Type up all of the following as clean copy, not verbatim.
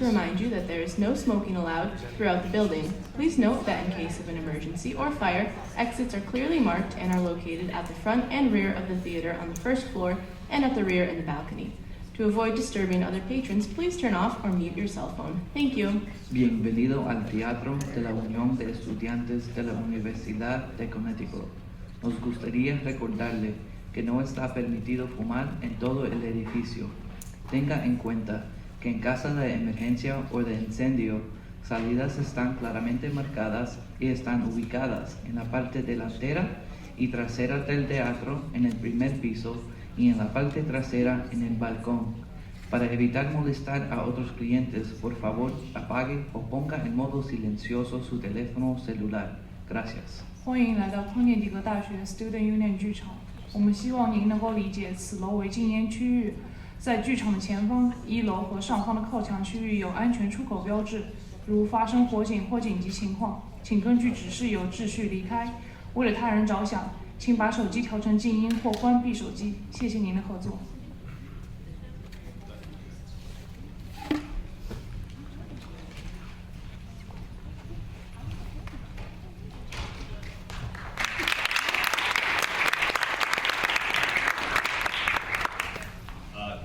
to remind you that there is no smoking allowed throughout the building. Please note that in case of an emergency or fire, exits are clearly marked and are located at the front and rear of the theater on the first floor and at the rear in the balcony. To avoid disturbing other patrons, please turn off or mute your cell phone. Thank you. Bienvenido al Teatro de la Unión de Estudiantes de la Universidad de Connecticut. Nos gustaría recordarle que no está permitido fumar en todo el edificio. Tenga en cuenta que en caso de emergencia o de incendio, salidas están claramente marcadas y están ubicadas en la parte delantera y trasera del teatro en el primer piso y en la parte trasera en el balcón. Para evitar molestar a otros clientes, por favor apague o ponga en modo silencioso su teléfono celular. Gracias. 欢迎来到康涅狄格大学 Student Union 剧场。我们希望您能够理解，此楼为禁烟区域，在剧场的前方、1楼和上方的靠墙区域有安全出口标志。如发生火警或紧急情况，请根据指示有秩序离开。为了他人着想，请把手机调成静音或关闭手机。谢谢您的合作。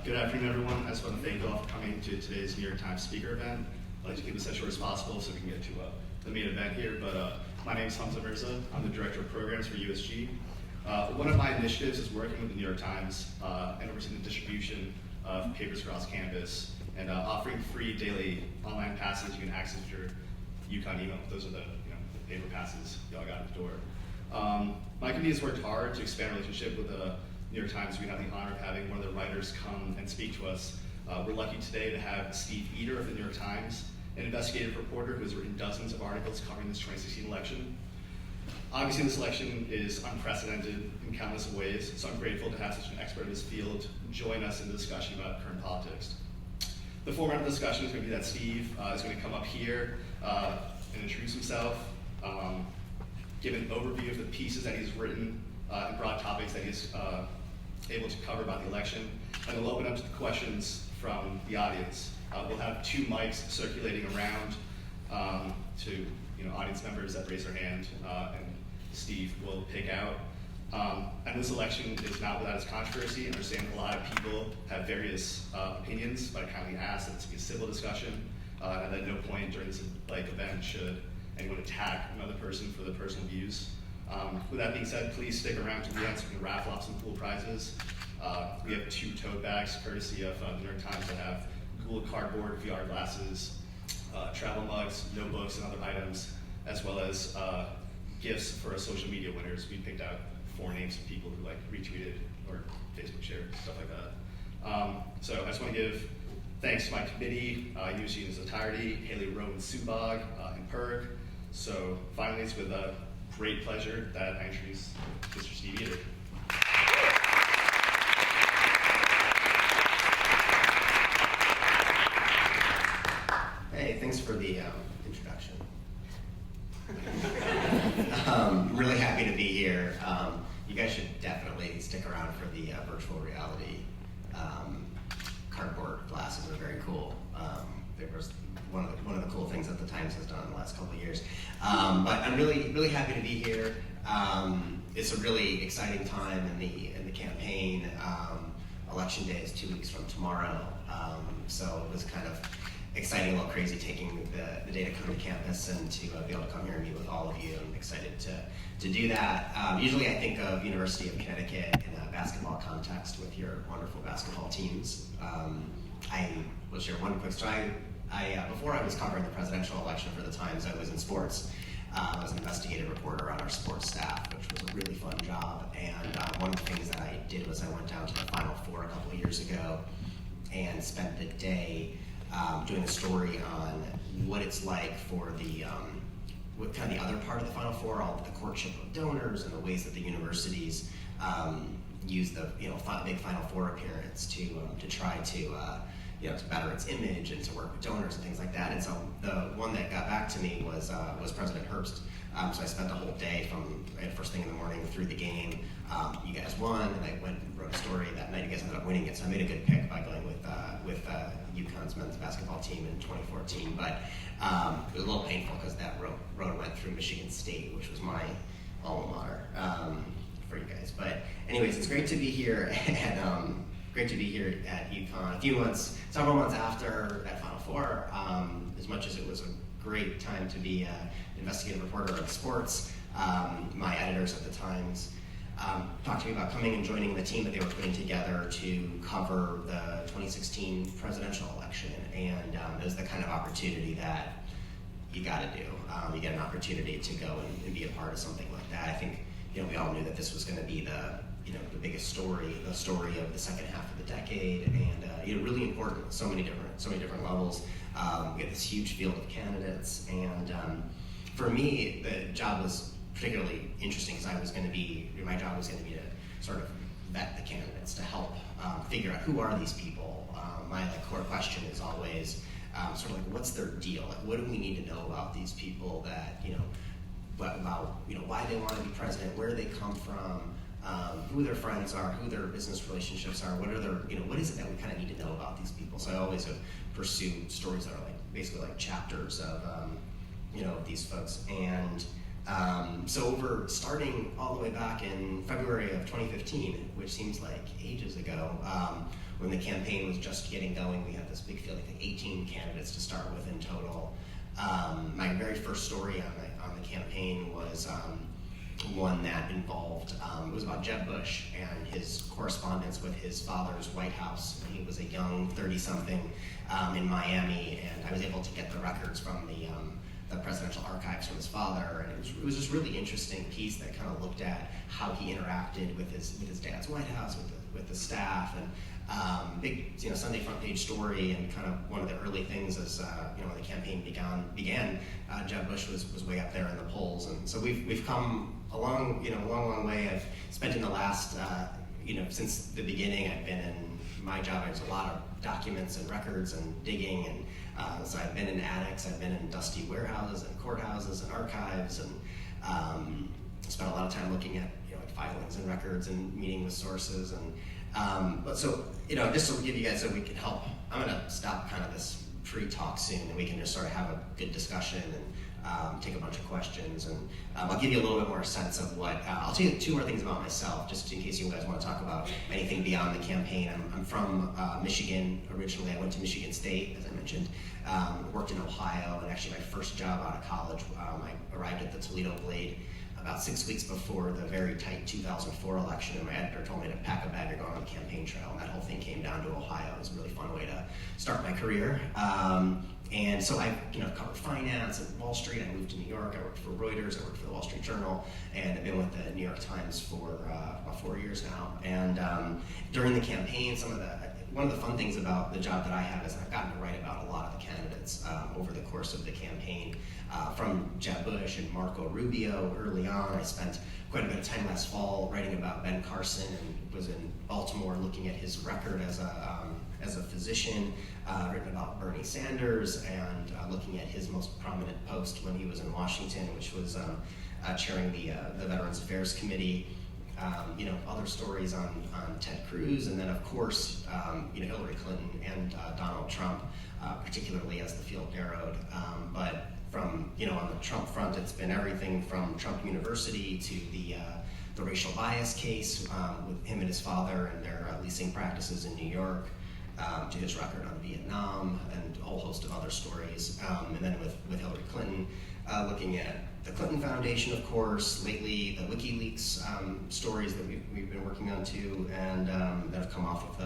Good afternoon, everyone. I just want to thank you all for coming to today's New York Times speaker event. I'd like to keep this as short as possible so we can get to the main event here. But my name is Hamza Mirza. I'm the Director of Programs for USG. One of my initiatives is working with the New York Times and overseeing the distribution of papers across campus and offering free daily online passes you can access with your UConn email. Those are the paper passes y'all got at the door. My committee has worked hard to expand our relationship with the New York Times. We have the honor of having one of the writers come and speak to us. We're lucky today to have Steven Eder of the New York Times, an investigative reporter who has written dozens of articles covering this 2016 election. Obviously, this election is unprecedented in countless ways, so I'm grateful to have such an expert in this field join us in the discussion about current politics. The format of the discussion is going to be that Steve is going to come up here and introduce himself, give an overview of the pieces that he's written and broad topics that he's able to cover about the election, and we'll open up to the questions from the audience. We'll have 2 mics circulating around to audience members that raise their hand, and Steve will pick out. And this election is not without its controversy. I understand a lot of people have various opinions, but I kindly ask that this be a civil discussion, and at no point during this event should anyone attack another person for their personal views. With that being said, please stick around to the end so we can raffle off some cool prizes. We have 2 tote bags courtesy of the New York Times that have cool cardboard, VR glasses, travel mugs, notebooks, and other items, as well as gifts for our social media winners. We picked out 4 names of people who retweeted or Facebook shared, stuff like that. So I just want to give thanks to my committee, USG in its entirety, Haley Rowan Subag, and PERG. So finally, it's with great pleasure that I introduce Mr. Steve Eder. Hey, thanks for the introduction. Really happy to be here. You guys should definitely stick around for the virtual reality cardboard glasses. Are very cool. They were one of the cool things that the Times has done in the last couple of years. But I'm really happy to be here. It's a really exciting time in the campaign. Election day is 2 weeks from tomorrow, so it was kind of exciting, a little crazy taking the day to come to campus and to be able to come here and meet with all of you. I'm excited to do that. Usually I think of University of Connecticut in a basketball context with your wonderful basketball teams. I will share one quick story. Before I was covering the presidential election for the Times, I was in sports. I was an investigative reporter on our sports staff, which was a really fun job. And one of the things that I did was I went down to the Final Four a couple of years ago and spent the day doing a story on what it's like for what kind of the other part of the Final Four, all the courtship of donors and the ways that the universities use the big Final Four appearance to try to to better its image and to work with donors and things like that. And so the one that got back to me was President Herbst. So I spent the whole day from first thing in the morning through the game. You guys won, and I went and wrote a story that night. You guys ended up winning it, so I made a good pick by going with UConn's men's basketball team in 2014. But it was a little painful because that road went through Michigan State, which was my alma mater for you guys. But anyways, it's great to be here at UConn. Several months after that Final Four, as much as it was a great time to be an investigative reporter of sports, my editors at the Times talked to me about coming and joining the team that they were putting together to cover the 2016 presidential election. And it was the kind of opportunity that you got to do. You get an opportunity to go and be a part of something like that. I think we all knew that this was going to be the biggest story, the story of the second half of the decade, and really important, so many different levels. We had this huge field of candidates, and for me, the job was particularly interesting because my job was going to be to sort of vet the candidates, to help figure out who are these people. My core question is always sort of what's their deal? What do we need to know about these people that about why they want to be president, where they come from, who their friends are, who their business relationships are, what is it that we kind of need to know about these people? So I always have pursued stories that are basically like chapters of these folks. And so starting all the way back in February of 2015, which seems like ages ago, when the campaign was just getting going, we had this big field, I think 18 candidates to start with in total. My very first story on the campaign was one that involved, it was about Jeb Bush and his correspondence with his father's White House when he was a young 30-something in Miami, and I was able to get the records from the presidential archives from his father, and it was just really interesting piece that kind of looked at how he interacted with his dad's White House, with the staff, and big Sunday front page story, and kind of one of the early things as when the campaign began, Jeb Bush was way up there in the polls, and so we've come a long way. I've spent in the last since the beginning, I've been in my job. There's a lot of documents and records and digging, and so I've been in attics, I've been in dusty warehouses and courthouses and archives, and spent a lot of time looking at filings and records and meeting with sources, and but so just to give you guys so we can help. I'm going to stop kind of this pre-talk soon, and we can just sort of have a good discussion and take a bunch of questions, and I'll give you a little bit more sense of what, I'll tell you two more things about myself, just in case you guys want to talk about anything beyond the campaign. I'm from Michigan originally. I went to Michigan State, as I mentioned, worked in Ohio, and actually my first job out of college, I arrived at the Toledo Blade about 6 weeks before the very tight 2004 election, and my editor told me to pack a bag and go on the campaign trail, and that whole thing came down to Ohio. It was a really fun way to start my career. And so I covered finance and Wall Street. I moved to New York. I worked for Reuters. I worked for the Wall Street Journal, and I've been with the New York Times for about 4 years now. And during the campaign, one of the fun things about the job that I have is I've gotten to write about a lot of the candidates over the course of the campaign. From Jeb Bush and Marco Rubio early on. I spent quite a bit of time last fall writing about Ben Carson, and was in Baltimore looking at his record as a physician, written about Bernie Sanders, and looking at his most prominent post when he was in Washington, which was chairing the Veterans Affairs Committee. Other stories on Ted Cruz, and then of course, Hillary Clinton and Donald Trump, particularly as the field narrowed. But from, on the Trump front, it's been everything from Trump University to the racial bias case with him and his father and their leasing practices in New York, to his record on Vietnam, and a whole host of other stories. And then with Hillary Clinton, looking at the Clinton Foundation, of course, lately the WikiLeaks stories that we've been working on too, and that have come off of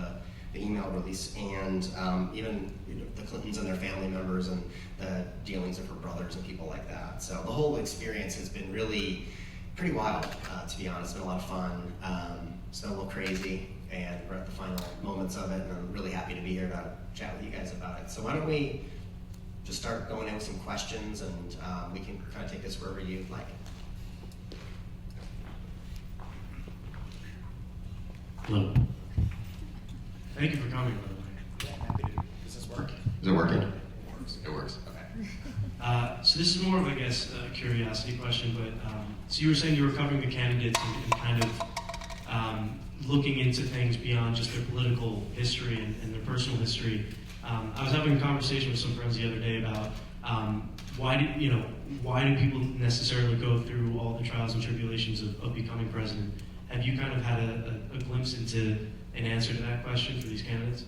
the email release, and even the Clintons and their family members, and the dealings of her brothers and people like that. So the whole experience has been really pretty wild, to be honest. It's been a lot of fun. It's been a little crazy, and we're at the final moments of it, and I'm really happy to be here to chat with you guys about it. So why don't we just start going in with some questions, and we can kind of take this wherever you'd like. Hello. Thank you for coming, by the way. working? Is it working? It works. Okay. So this is more of, I guess, a curiosity question, but so you were saying you were covering the candidates and kind of looking into things beyond just their political history and their personal history. I was having a conversation with some friends the other day about why do people necessarily go through all the trials and tribulations of becoming president? Have you kind of had a glimpse into an answer to that question for these candidates?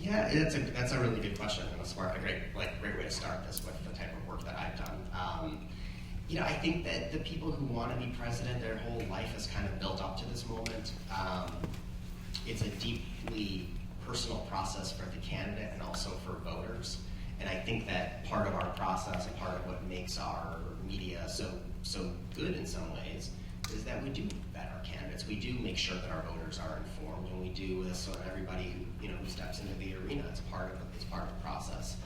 Yeah, that's a really good question and a great way to start this with the type of work that I've done. I think that the people who want to be president, their whole life is kind of built up to this moment. It's a deeply personal process for the candidate and also for voters. And I think that part of our process and part of what makes our media so good in some ways is that we do vet our candidates. We do make sure that our voters are informed, and we do this so that everybody who steps into the arena, it's part of the process.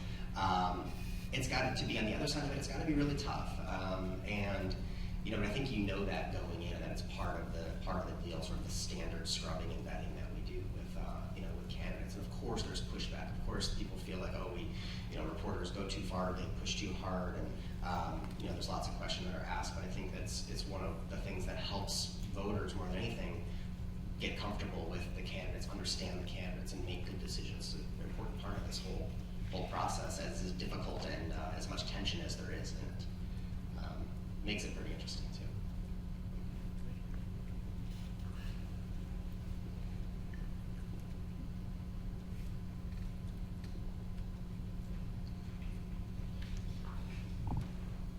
It's got to be on the other side of it. It's got to be really tough, and I think that going in, that it's part of the deal, sort of the standard scrubbing and vetting that we do with candidates. And of course, there's pushback. Of course, people feel like reporters go too far, they push too hard, and there's lots of questions that are asked. But I think it's one of the things that helps voters more than anything get comfortable with the candidates, understand the candidates, and make good decisions. It's an important part of this whole process, as difficult and as much tension as there is in it. Makes it pretty interesting too.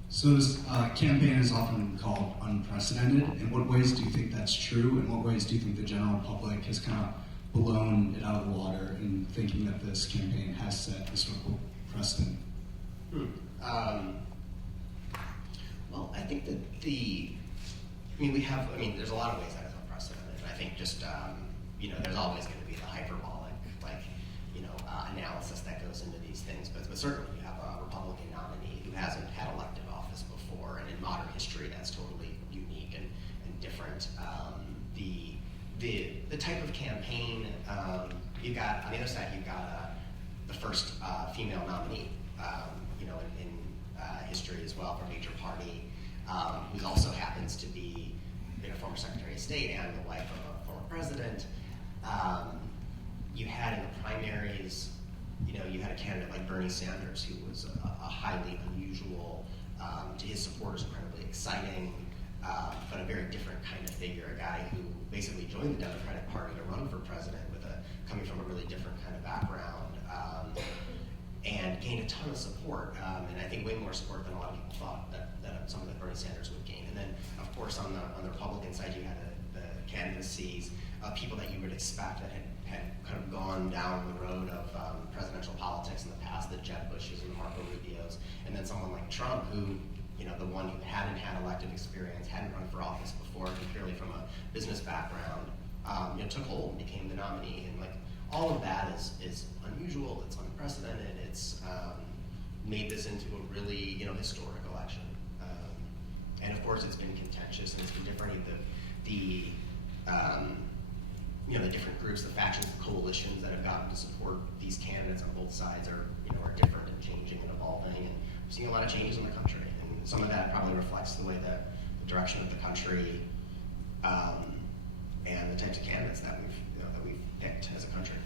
So this campaign is often called unprecedented. In what ways do you think that's true? In what ways do you think the general public has kind of blown it out of the water in thinking that this campaign has set historical precedent? Well, I think that there's a lot of ways that it's unprecedented. I think just, there's always going to be the hyperbolic, analysis that goes into these things. But certainly you have a Republican nominee who hasn't had elected office before, and in modern history that's totally unique and different. The type of campaign, you got, on the other side, you've got the first female nominee, in history as well for a major party, who also happens to be a former Secretary of State and the wife of a former president. You had in the primaries, you had a candidate like Bernie Sanders, who was a highly unusual, to his supporters, incredibly exciting, but a very different kind of figure, a guy who basically joined the Democratic Party to run for president coming from a really different kind of background, and gained a ton of support, and I think way more support than a lot of people thought that someone like Bernie Sanders would gain. And then, of course, on the Republican side, you had the candidacies of people that you would expect that had kind of gone down the road of presidential politics in the past, the Jeb Bushes and the Marco Rubios, and then someone like Trump, who, the one who hadn't had elective experience, hadn't run for office before, purely from a business background, took hold and became the nominee. And all of that is unusual, it's unprecedented, it's made this into a really, historic election. And of course it's been contentious and it's been different. The different groups, the factions, the coalitions that have gotten to support these candidates on both sides are different and changing and evolving, and we're seeing a lot of changes in the country. And some of that probably reflects the way that the direction of the country and the types of candidates that we've picked as a country.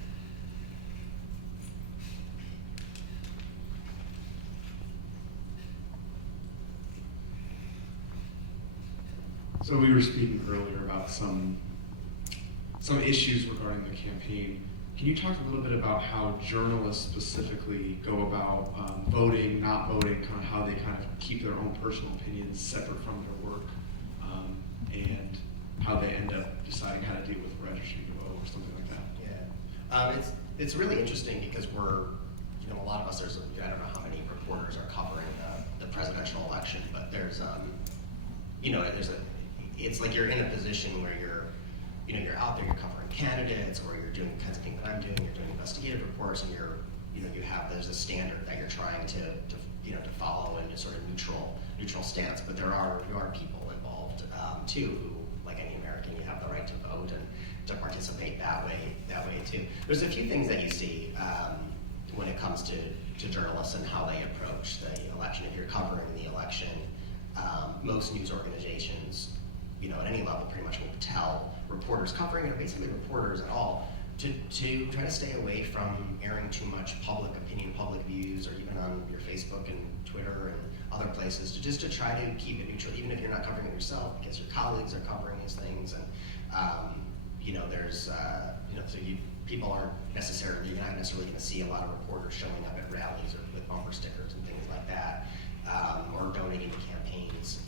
So we were speaking earlier about some issues regarding the campaign. Can you talk a little bit about how journalists specifically go about voting, not voting, kind of how they kind of keep their own personal opinions separate from their work, and how they end up deciding how to deal with registering to vote or something like that? Yeah, it's really interesting because we're, a lot of us, I don't know how many reporters are covering the presidential election, but it's like you're in a position where you're out there, you're covering candidates, or you're doing the kinds of things that I'm doing, you're doing investigative reports, and there's a standard that you're trying to follow in a sort of neutral stance. But there are people involved too, who, like any American, you have the right to vote and to participate that way too. There's a few things that you see. when it comes to journalists and how they approach the election. If you're covering the election, most news organizations, at any level pretty much will tell reporters covering it, or basically reporters at all, to try to stay away from airing too much public opinion, public views, or even on your Facebook and Twitter and other places, to try to keep it neutral, even if you're not covering it yourself, because your colleagues are covering these things, and people aren't necessarily, you're not necessarily going to see a lot of reporters showing up at rallies or with bumper stickers and things like that, or donating to campaigns,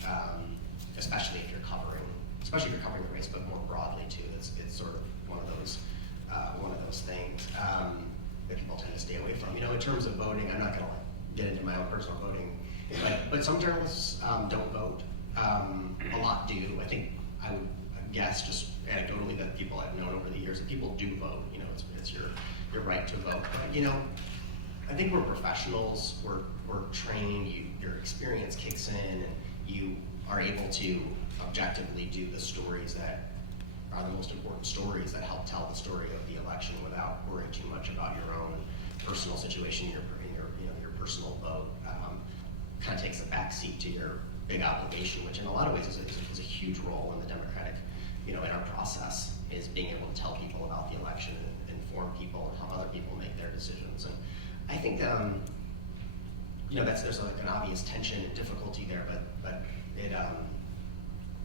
especially if you're covering the race, but more broadly too. It's sort of one of those things that people tend to stay away from. In terms of voting, I'm not going to get into my own personal voting, but some journalists don't vote. A lot do. I think I would guess, just anecdotally, that people I've known over the years, that people do vote. It's your right to vote. But I think we're professionals. We're trained. Your experience kicks in, and you are able to objectively do the stories that are the most important stories that help tell the story of the election without worrying too much about your own personal situation, your personal vote. Kind of takes a backseat to your big obligation, which in a lot of ways is a huge role in the democratic, in our process, is being able to tell people about the election and inform people and how other people make their decisions. And I think there's like an obvious tension and difficulty there, but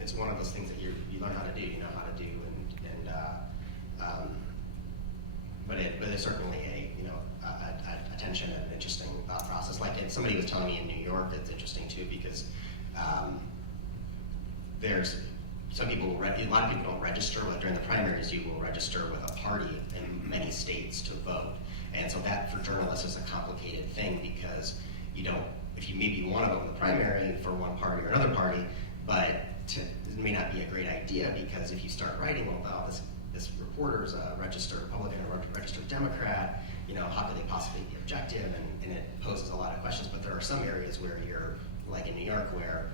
it's one of those things that you learn how to do. You know how to do, but it's certainly a tension and an interesting thought process. Like somebody was telling me in New York, it's interesting too, because there's some people a lot of people don't register. During the primaries, you will register with a party in many states to vote, and so that for journalists is a complicated thing, because if you maybe want to vote in the primary for one party or another party, but it may not be a great idea, because if you start writing, well, this reporter's a registered Republican or a registered Democrat, how could they possibly be objective? And it poses a lot of questions. But there are some areas where you're, like in New York, where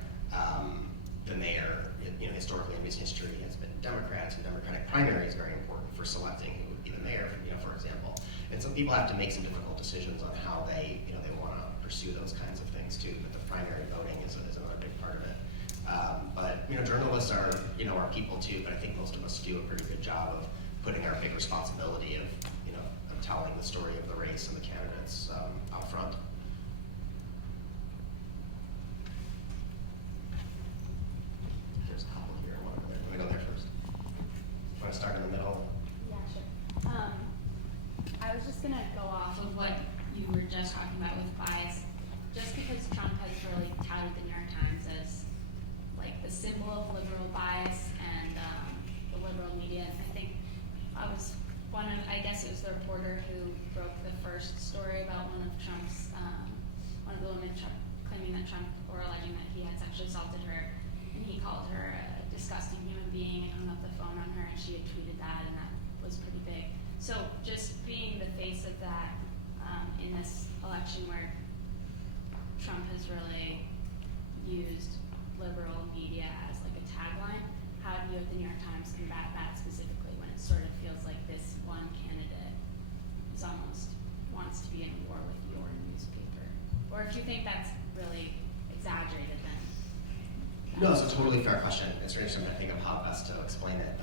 the mayor, historically in recent history, has been Democrats, and Democratic primary is very important for selecting who would be the mayor, for example. And so people have to make some difficult decisions on how they want to pursue those kinds of things too. But the primary voting is another big part of it. But journalists are people too. But I think most of us do a pretty good job of putting our big responsibility of telling the story of the race and the candidates out front. There's a couple here. One over there. Let me go there first. Want to start in the middle? Yeah, sure. I was just gonna go off of what you were just talking about with bias. Just because Trump has really touted the New York Times as like the symbol of liberal bias and the liberal media, I think I guess it was the reporter who broke the first story about one of the women claiming that Trump, or alleging that he had sexually assaulted her, and he called her a disgusting human being and hung up the phone on her, and she had tweeted that, and that was pretty big. So just being the face of that in this election where Trump has really used liberal media as like a tagline, how do you at the New York Times combat that specifically when it sort of feels like this one candidate is almost wants to be in war with your newspaper? Or if you think that's really exaggerated, then no, it's a totally fair question. It's really something I think of how best to explain it.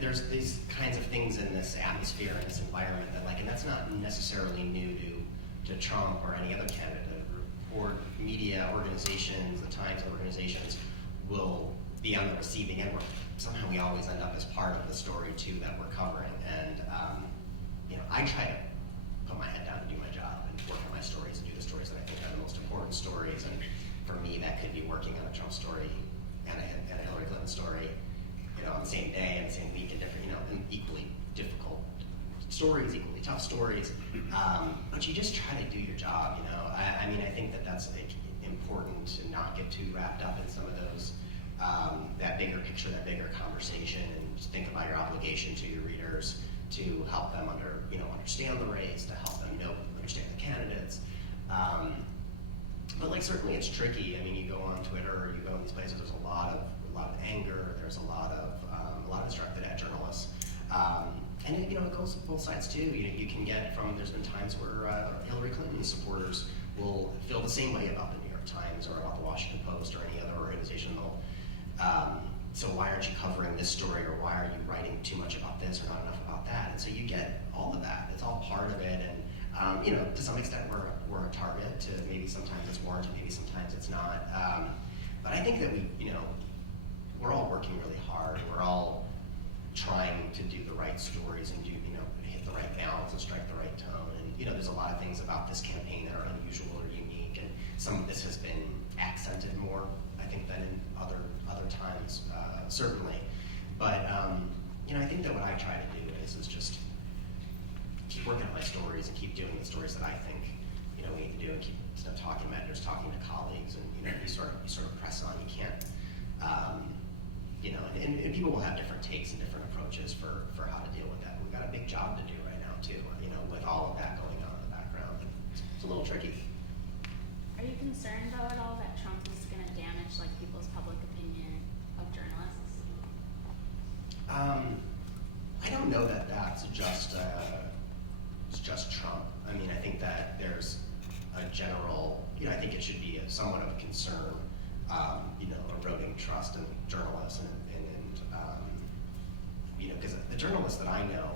There's these kinds of things in this atmosphere, in this environment, and that's not necessarily new to Trump or any other candidate. Or media organizations, the Times organizations, will be on the receiving end. Somehow we always end up as part of the story too that we're covering. And I try to put my head down and do my job and work on my stories and do the stories that I think are the most important stories. And for me, that could be working on a Trump story and a Hillary Clinton story, on the same day and the same week, and different, and equally difficult stories, equally tough stories. But you just try to do your job. I think that's important to not get too wrapped up in some of those, that bigger picture, that bigger conversation, and just think about your obligation to your readers to help them understand the race, to help them understand the candidates. But certainly it's tricky. You go on Twitter or you go in these places. There's a lot of anger. There's a lot of it's directed at journalists. And it, it goes both sides too. You can get from, there's been times where Hillary Clinton supporters will feel the same way about the New York Times or about the Washington Post or any other organization. So why aren't you covering this story, or why are you writing too much about this or not enough about that? And so you get all of that. It's all part of it. And to some extent we're a target. To maybe sometimes it's warranted, maybe sometimes it's not. But I think that we're all working really hard. We're all trying to do the right stories and hit the right balance and strike the right tone. And there's a lot of things about this campaign that are unusual or unique, and some of this has been accented more, I think, than in other times, certainly. But I think that what I try to do is just keep working on my stories and keep doing the stories that I think we need to do, and keep talking to editors, talking to colleagues, and you sort of press on. You can't. And people will have different takes and different approaches for how to deal with that. We've got a big job to do right now too, with all of that going on in the background. And it's a little tricky. Are you concerned though at all that Trump is going to damage people's public opinion of journalists? I don't know that that's just Trump. I mean, I think that there's a general, I think it should be somewhat of a concern, eroding trust in journalists and because the journalists that I know,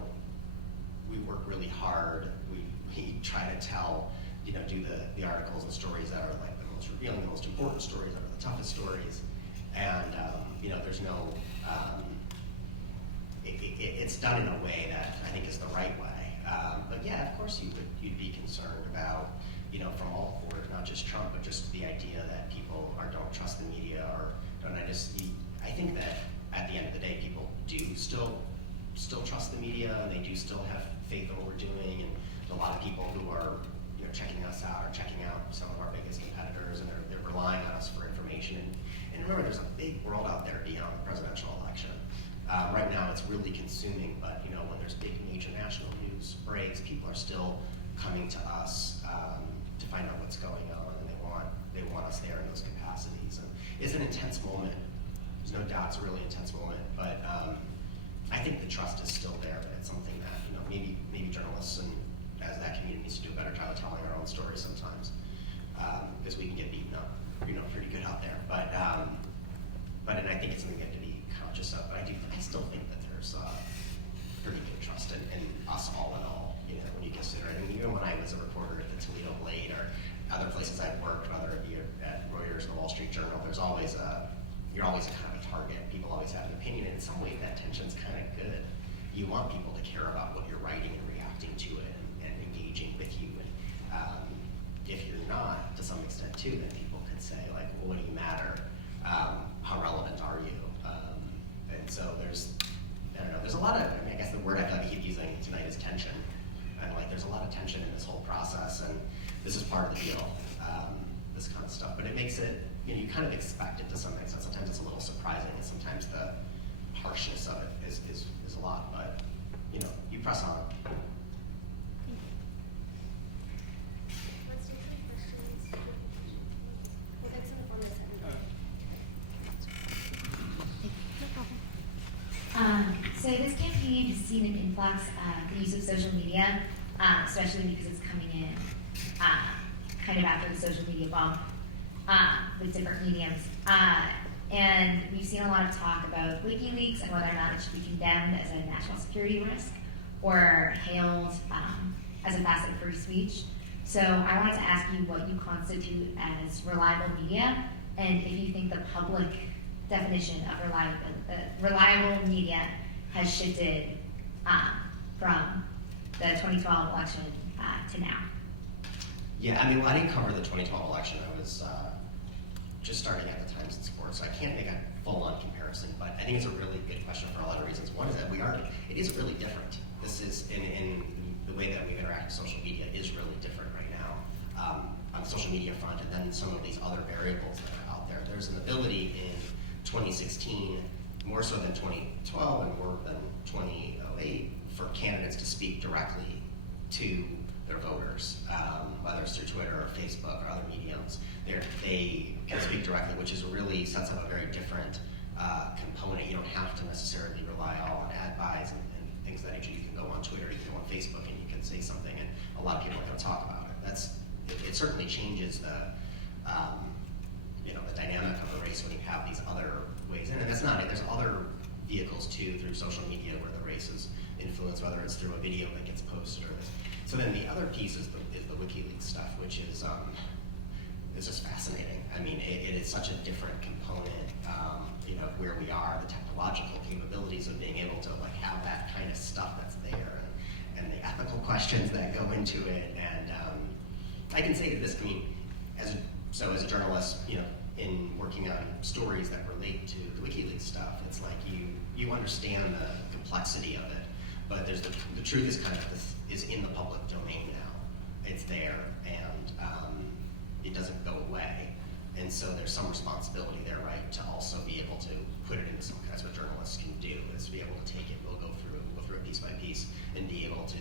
we work really hard. We try to tell, do the articles and stories that are the most revealing, the most important stories, that are the toughest stories, and there's no, it's done in a way that I think is the right way. But yeah, of course you'd be concerned about, from all quarters, not just Trump, but just the idea that people don't trust the media or don't. I think that at the end of the day, people do still trust the media, and they do still have faith in what we're doing, and a lot of people who are checking us out or checking out some of our biggest competitors, and they're relying on us for information. And remember, there's a big world out there beyond the presidential election. Right now, it's really consuming, but when there's big major national news breaks, people are still coming to us to find out what's going on, and they want us there in those capacities. And it's an intense moment. There's no doubt it's a really intense moment, but I think the trust is still there. But it's something that maybe journalists and as that community needs to do a better job of telling our own stories sometimes, because we can get beaten up, pretty good out there. But and I think it's something we have to be conscious of. But I still think that there's pretty good trust in us all in all. When you consider it. I mean, even when I was a reporter at the Toledo Blade or other places I've worked, whether it be at Reuters or the Wall Street Journal, you're always a kind of a target. People always have an opinion, and in some ways that tension's kind of good. You want people to care about what you're writing and reacting to it and engaging with you. And if you're not, to some extent too, then people could say well, what do you matter? How relevant are you? And so there's a lot of, I guess the word I keep using tonight is tension. And there's a lot of tension in this whole process, and this is part of the deal, this kind of stuff. But it makes it, you kind of expect it to some extent. Sometimes it's a little surprising, and sometimes the harshness of it is a lot. But you press on. Let's take some questions. We'll get some on this end. So this campaign has seen an influx of the use of social media, especially because it's coming in kind of after the social media bump with different mediums. And we've seen a lot of talk about WikiLeaks and whether or not it should be condemned as a national security risk or hailed as a facet of free speech. So I wanted to ask you what you constitute as reliable media, and if you think the public definition of reliable media has shifted from the 2012 election to now. Yeah, I mean, I didn't cover the 2012 election. I was just starting at the Times in sports, so I can't make a full-on comparison. But I think it's a really good question for a lot of reasons. One is that it is really different. This is in the way that we interact with social media is really different right now on the social media front, and then some of these other variables that are out there. There's an ability in 2016, more so than 2012 and more than 2008, for candidates to speak directly to their voters, whether it's through Twitter or Facebook or other mediums. They can speak directly, which really sets up a very different component. You don't have to necessarily rely on ad buys and things things that you can go on Twitter, you can go on Facebook, and you can say something, and a lot of people are going to talk about it. It certainly changes the the dynamic of the race when you have these other ways in, and that's not it. There's other vehicles too through social media where the race is influenced, whether it's through a video that gets posted or this. So then the other piece is the WikiLeaks stuff, which is just fascinating. I mean, it is such a different component, where we are, the technological capabilities of being able to have that kind of stuff that's there, and the ethical questions that go into it. And I can say this, I mean, as a journalist, in working on stories that relate to the WikiLeaks stuff, it's like you understand the complexity of it, but there's the truth is is in the public domain now. It's there, and it doesn't go away. And so there's some responsibility there, right, to also be able to put it into some, that's what journalists can do, is to be able to take it, we'll go through it piece by piece, and be able to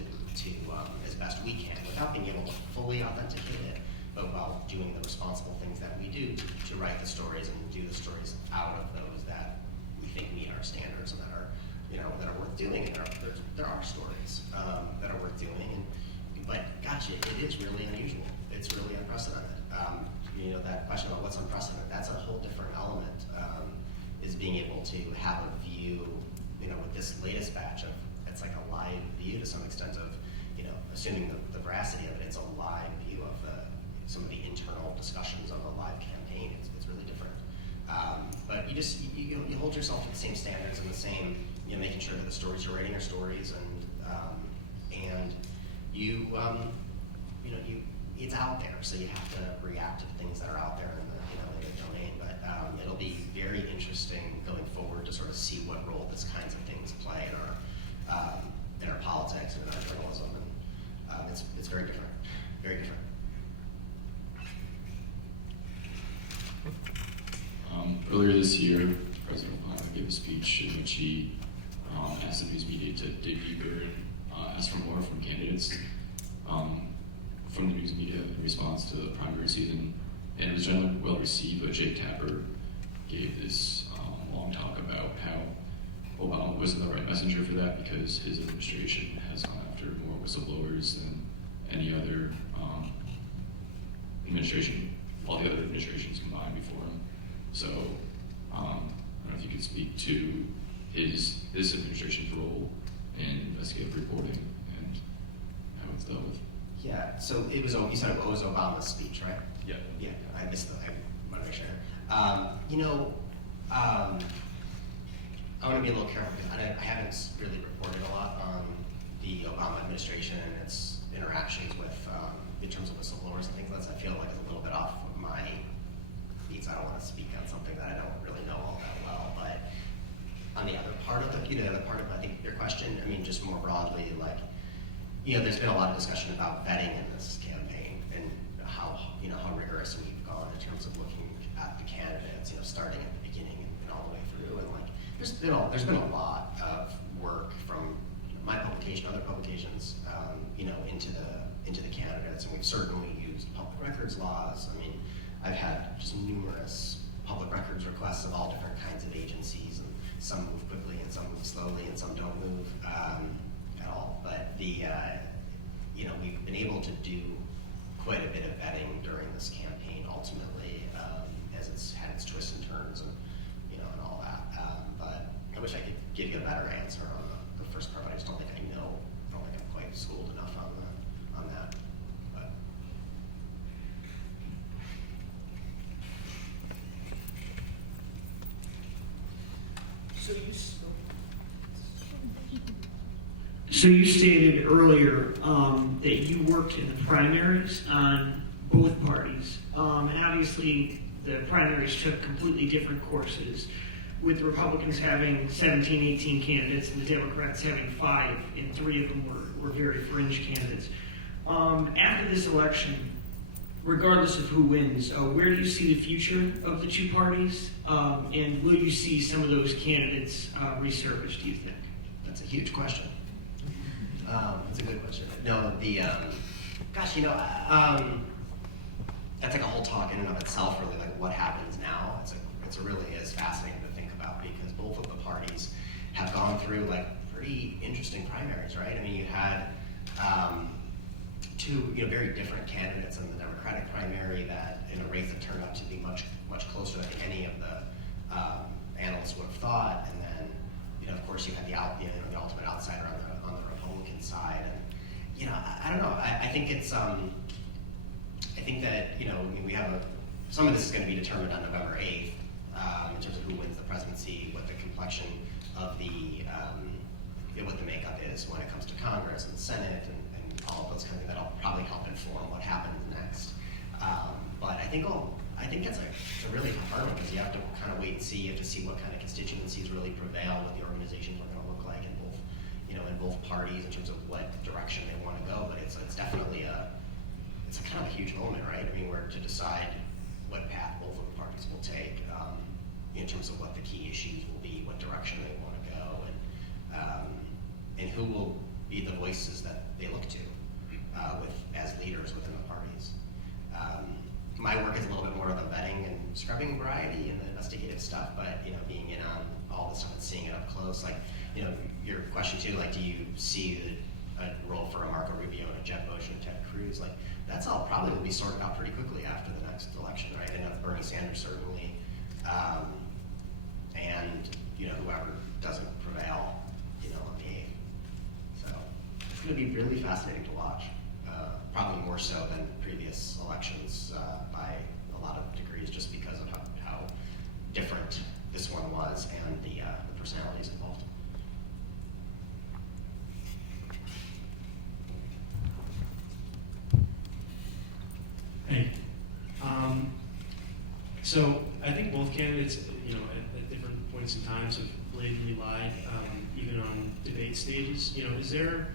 as best we can, without being able to fully authenticate it, but while doing the responsible things that we do to write the stories and do the stories out of those that we think meet our standards and that are, that are worth doing. And there are stories that are worth doing, but gosh, it is really unusual. It's really unprecedented. That question about what's unprecedented, that's a whole different element, is being able to have a view, with this latest batch of, it's like a live view to some extent of, assuming the veracity of it, it's a live view of some of the internal discussions of a live campaign. It's really different. But you hold yourself to the same standards and the same, making sure that the stories you're writing are stories, and it's out there, so you have to react to the things that are out there in the domain. But it'll be very interesting going forward to sort of see what role these kinds of things play in our politics and in our journalism, and it's very different, very different. Earlier this year, President Obama gave a speech in which he asked the news media to dig deeper and ask for more from candidates from the news media in response to the primary season. And it was generally well received, but Jake Tapper gave this long talk about how Obama wasn't the right messenger for that because his administration has gone after more whistleblowers than any other administration, all the other administrations combined before him. So I don't know if you could speak to this administration's role in investigative reporting and how it's dealt with. Yeah, so you said it was Obama's speech, right? Yeah. Yeah, I missed I want to make sure. I want to be a little careful because I haven't really reported a lot on the Obama administration and its interactions with, in terms of whistleblowers and things like that. I feel like it's a little bit off of my beats. I don't want to speak on something that I don't really know all that well. But on the other part of I think your question, I mean, just more broadly, there's been a lot of discussion about vetting in this campaign and how rigorous we've gone in terms of looking at the candidates, starting at the beginning and all the way through. And there's been a lot of work from my publication, other publications, into the candidates, and we've certainly used public records laws. I mean, I've had just numerous public records requests of all different kinds of agencies, and some move quickly and some move slowly and some don't move at all. But we've been able to do quite a bit of vetting during this campaign ultimately, as it's had its twists and turns and all that. But I wish I could give you a better answer on the first part. I just don't think I know. I don't think I'm quite schooled enough on that. But So you stated earlier that you worked in the primaries on both parties, and obviously the primaries took completely different courses, with the Republicans having 17, 18 candidates and the Democrats having 5, and 3 of them were very fringe candidates. After this election, regardless of who wins, where do you see the future of the two parties, and will you see some of those candidates resurfaced, do you think? that's a huge question. That's a good question. No, that's like a whole talk in and of itself, really, like what happens now. It's really is fascinating to think about because both of the parties have gone through pretty interesting primaries, right? I mean, you had two very different candidates in the Democratic primary that in a race that turned out to be much closer than any of the analysts would have thought, and then of course you had the ultimate outsider on the Republican side, and I don't know. I think it's I think that we have some of this is going to be determined on November 8th in terms of who wins the presidency, what the complexion of the what the makeup is when it comes to Congress and the Senate and all of those kind of things. That'll probably help inform what happens next. But I think it's a really hard one because you have to kind of wait and see. You have to see what kind of constituencies really prevail, what the organizations are going to look like in both parties in terms of what direction they want to go. But it's definitely it's a kind of a huge moment, right? I mean, we're to decide what path both of the parties will take in terms of what the key issues will be, what direction they want to go, and who will be the voices that they look to as leaders within the parties. My work is a little bit more of the vetting and scrubbing variety and the investigative stuff, but being in on all this stuff and seeing it up close, like your question too, like do you see a role for a Marco Rubio and a Jeb Bush and Ted Cruz? Like that's all probably will be sorted out pretty quickly after the next election, right? And Bernie Sanders certainly, and whoever doesn't prevail, on the 8th. So it's going to be really fascinating to watch. Probably more so than previous elections by a lot of degrees, just because of how different this one was and the personalities involved. Hey, so I think both candidates, at different points in time, have blatantly lied, even on debate stages. Is there?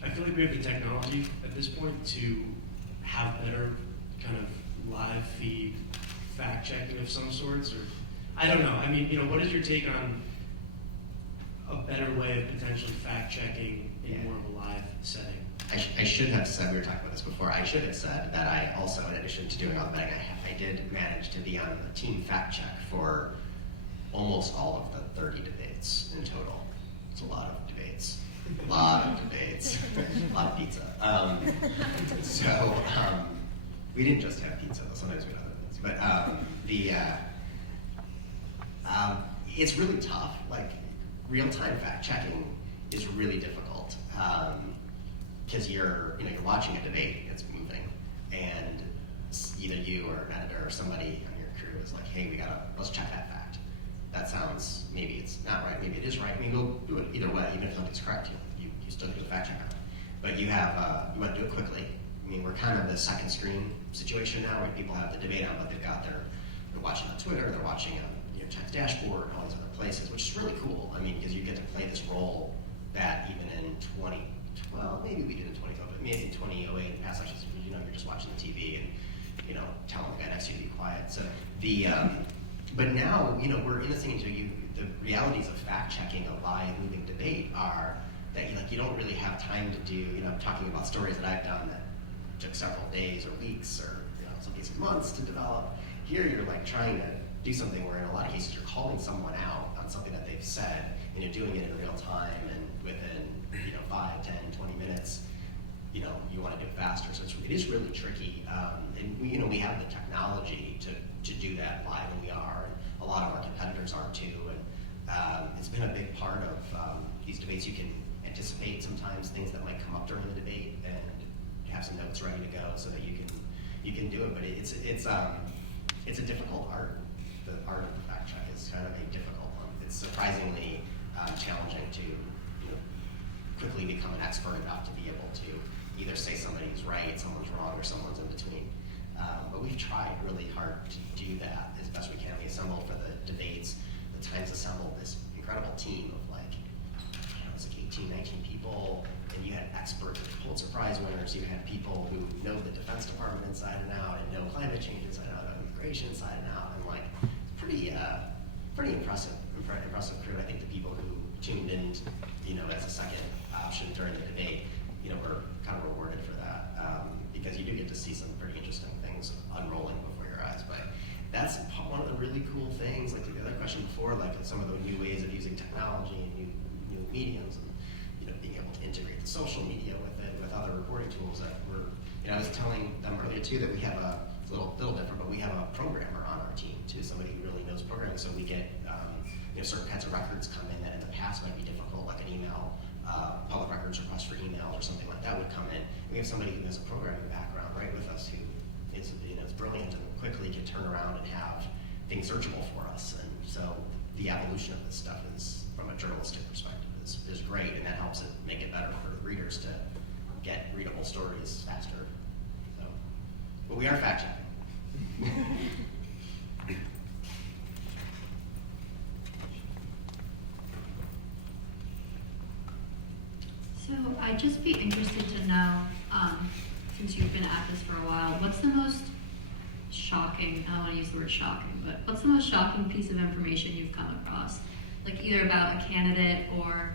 I feel like we have the technology at this point to have better kind of live feed fact checking of some sorts, or I don't know. I mean, what is your take on a better way of potentially fact checking in more of a live setting? I should have said, we were talking about this before, I should have said that I also, in addition to doing all the betting, I did manage to be on the team fact check for almost all of the 30 debates in total. It's a lot of debates. A lot of debates. A lot of pizza. We didn't just have pizza, though. Sometimes we had other things. But it's really tough. Like, real-time fact checking is really difficult. Because you're watching a debate, it's moving, and either you or an editor or somebody on your crew is like, hey, let's check that fact. That sounds, maybe it's not right, maybe it is right. I mean, we'll do it either way, even if you think it's correct, you still do a fact check on it. But you want to do it quickly. I mean, we're kind of the second screen situation now, where people have the debate on, but they're watching on Twitter, they're watching on Times dashboard, and all these other places, which is really cool. I mean, because you get to play this role that even in 2012, maybe we did in 2012, but maybe in 2008 in past elections, you're just watching the TV and telling the guy next to you to be quiet. So but now we're in this thing. The realities of fact checking a live moving debate are that you don't really have time to do. I'm talking about stories that I've done that took several days or weeks or some cases months to develop. Here you're like trying to do something where in a lot of cases you're calling someone out on something that they've said and you're doing it in real time and within 5, 10, 20 minutes you want to do it faster. So it is really tricky, and we have the technology to do that live, and we are, and a lot of our competitors are too, and it's been a big part of these debates. You can anticipate sometimes things that might come up during the debate and have some notes ready to go so that you can do it. But it's a difficult art. The art of the fact check is kind of a difficult one. It's surprisingly challenging to quickly become an expert enough to be able to either say somebody's right, someone's wrong, or someone's in between. But we've tried really hard to do that as best we can. We assembled for the debates. The Times assembled this incredible team of it's like 18, 19 people, and you had expert Pulitzer Prize winners. You had people who know the Defense Department inside and out, and know climate change inside and out, and immigration inside and out, and pretty impressive crew. I think the people who tuned in, as a second option during the debate, were kind of rewarded for that, because you do get to see some pretty interesting things unrolling before your eyes. But that's one of the really cool things. Like the other question before, like some of the new ways of using technology and new mediums, and being able to integrate the social media with it, with other reporting tools that we're. I was telling them earlier too that we have it's a little different, but we have a programmer on our team too, somebody who really knows programming. So we get certain kinds of records come in that in the past might be difficult, like an email, public records request for email or something like that would come in. We have somebody who has a programming background right with us who is brilliant and quickly can turn around and have things searchable for us. And so the evolution of this stuff is, from a journalistic perspective, is great, and that helps it make it better for the readers to get readable stories faster. So, but we are fact checking. So I'd just be interested to know, since you've been at this for a while, what's the most shocking, I don't want to use the word shocking, but what's the most shocking piece of information you've come across? Like either about a candidate or